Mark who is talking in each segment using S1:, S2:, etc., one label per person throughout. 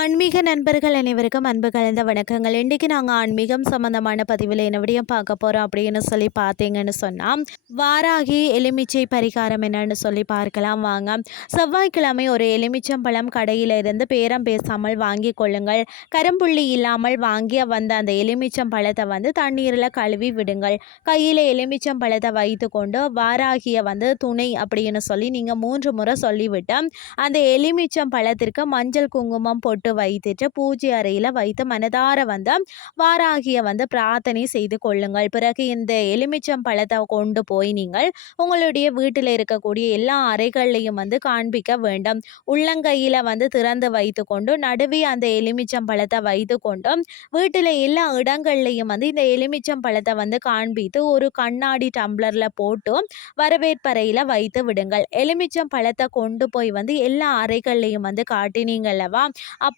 S1: ஆன்மீக நண்பர்கள் அனைவருக்கும் அன்பு கலந்த வணக்கங்கள். இன்றைக்கி நாங்கள் ஆன்மீகம் சம்மந்தமான பதிவில் என்ன விடையும் பார்க்க போகிறோம் அப்படின்னு சொல்லி பார்த்தீங்கன்னு சொன்னால் வாராகி எலுமிச்சை பரிகாரம் என்னன்னு சொல்லி பார்க்கலாம் வாங்க. செவ்வாய்க்கிழமை ஒரு எலுமிச்சம்பழம் கடையில் இருந்து பேரம் பேசாமல் வாங்கி கொள்ளுங்கள். கரும்புள்ளி இல்லாமல் வாங்கி வந்த அந்த எலுமிச்சம்பழத்தை வந்து தண்ணீரில் கழுவி விடுங்கள். கையில் எலுமிச்சம்பழத்தை வைத்து கொண்டு வாராகியை வந்து துணை அப்படின்னு சொல்லி நீங்கள் மூன்று முறை சொல்லிவிட்டு அந்த எலுமிச்சம் பழத்திற்கு மஞ்சள் குங்குமம் போட்டு வைத்துட்டு பூஜை அறையில் வைத்து மனதார வந்து வாராகிய வந்து பிரார்த்தனை செய்து கொள்ளுங்கள். பிறகு இந்த எலுமிச்சம் பழத்தை கொண்டு போய் நீங்கள் உங்களுடைய வீட்டில் இருக்கக்கூடிய எல்லா அறைகள்லையும் வந்து காண்பிக்க வேண்டும். உள்ளங்கையில் வந்து திறந்து வைத்து கொண்டு நடுவே அந்த எலுமிச்சம் பழத்தை வைத்து கொண்டு வீட்டில் எல்லா இடங்கள்லையும் வந்து இந்த எலுமிச்சம் பழத்தை வந்து காண்பித்து ஒரு கண்ணாடி டம்ளரில் போட்டு வரவேற்பறையில் வைத்து விடுங்கள். எலுமிச்சம் பழத்தை கொண்டு போய் வந்து எல்லா அறைகள்லையும் வந்து காட்டினீங்கல்லவா?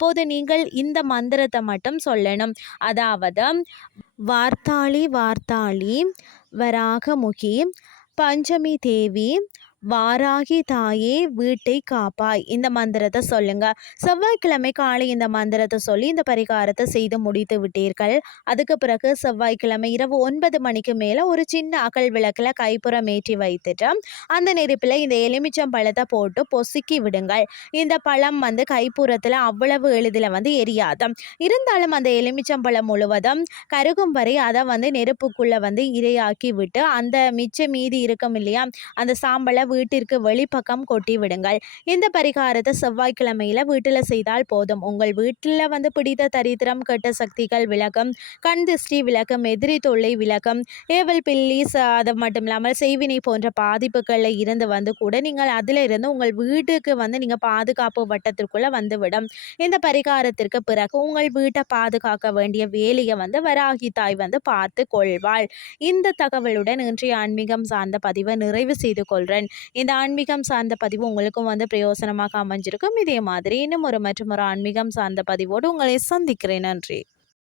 S1: அப்போது நீங்கள் இந்த மந்திரத்தை மட்டும் சொல்லணும். அதாவது வார்த்தாளி வார்த்தாளி வராகமுகி பஞ்சமி தேவி வாராகி தாயே வீட்டை காப்பாய். இந்த மந்திரத்தை சொல்லுங்க. செவ்வாய்க்கிழமை காலை இந்த மந்திரத்தை சொல்லி இந்த பரிகாரத்தை செய்து முடித்து விட்டீர்கள். அதுக்கு பிறகு செவ்வாய்க்கிழமை இரவு ஒன்பது மணிக்கு மேலே ஒரு சின்ன அகல் விளக்கில் கைப்புறம் ஏற்றி வைத்துட்டு அந்த நெருப்பில் இந்த எலுமிச்சம் பழத்தை போட்டு பொசுக்கி விடுங்கள். இந்த பழம் வந்து கைப்புறத்தில் அவ்வளவு எளிதில் வந்து எரியாது. இருந்தாலும் அந்த எலுமிச்சம் பழம் முழுவதும் கருகும் வரை அதை வந்து நெருப்புக்குள்ளே வந்து இரையாக்கி விட்டு அந்த மிச்ச மீதி இருக்கும் இல்லையா அந்த சாம்பலை வீட்டிற்கு வெளிப்பக்கம் கொட்டி விடுங்கள். இந்த பரிகாரத்தை செவ்வாய்க்கிழமையில் வீட்டில் செய்தால் போதும். உங்கள் வீட்டில் வந்து பிடித்த தரித்திரம் கெட்ட சக்திகள் விளக்கம் கண் திருஷ்டி விளக்கம் எதிரி தொல்லை விளக்கம் ஏவல் பில்லிஸ் அது மட்டும் இல்லாமல் செய்வினை போன்ற பாதிப்புகளில் இருந்து வந்து கூட நீங்கள் அதில் இருந்து உங்கள் வீட்டுக்கு வந்து நீங்கள் பாதுகாப்பு வட்டத்திற்குள்ளே வந்துவிடும். இந்த பரிகாரத்திற்கு பிறகு உங்கள் வீட்டை பாதுகாக்க வேண்டிய வேலையை வந்து வராகி தாய் வந்து பார்த்து கொள்வாள். இந்த தகவலுடன் இன்றைய ஆன்மீகம் சார்ந்த பதிவை நிறைவு செய்து கொள்கிறேன் இந்த ஆன்மீகம் சார்ந்த பதிவு உங்களுக்கும் வந்து பிரயோசனமாக அமைஞ்சிருக்கும். இதே மாதிரி இன்னும் ஒரு மற்றும் ஒரு ஆன்மீகம் சார்ந்த பதிவோடு உங்களை சந்திக்கிறேன். நன்றி.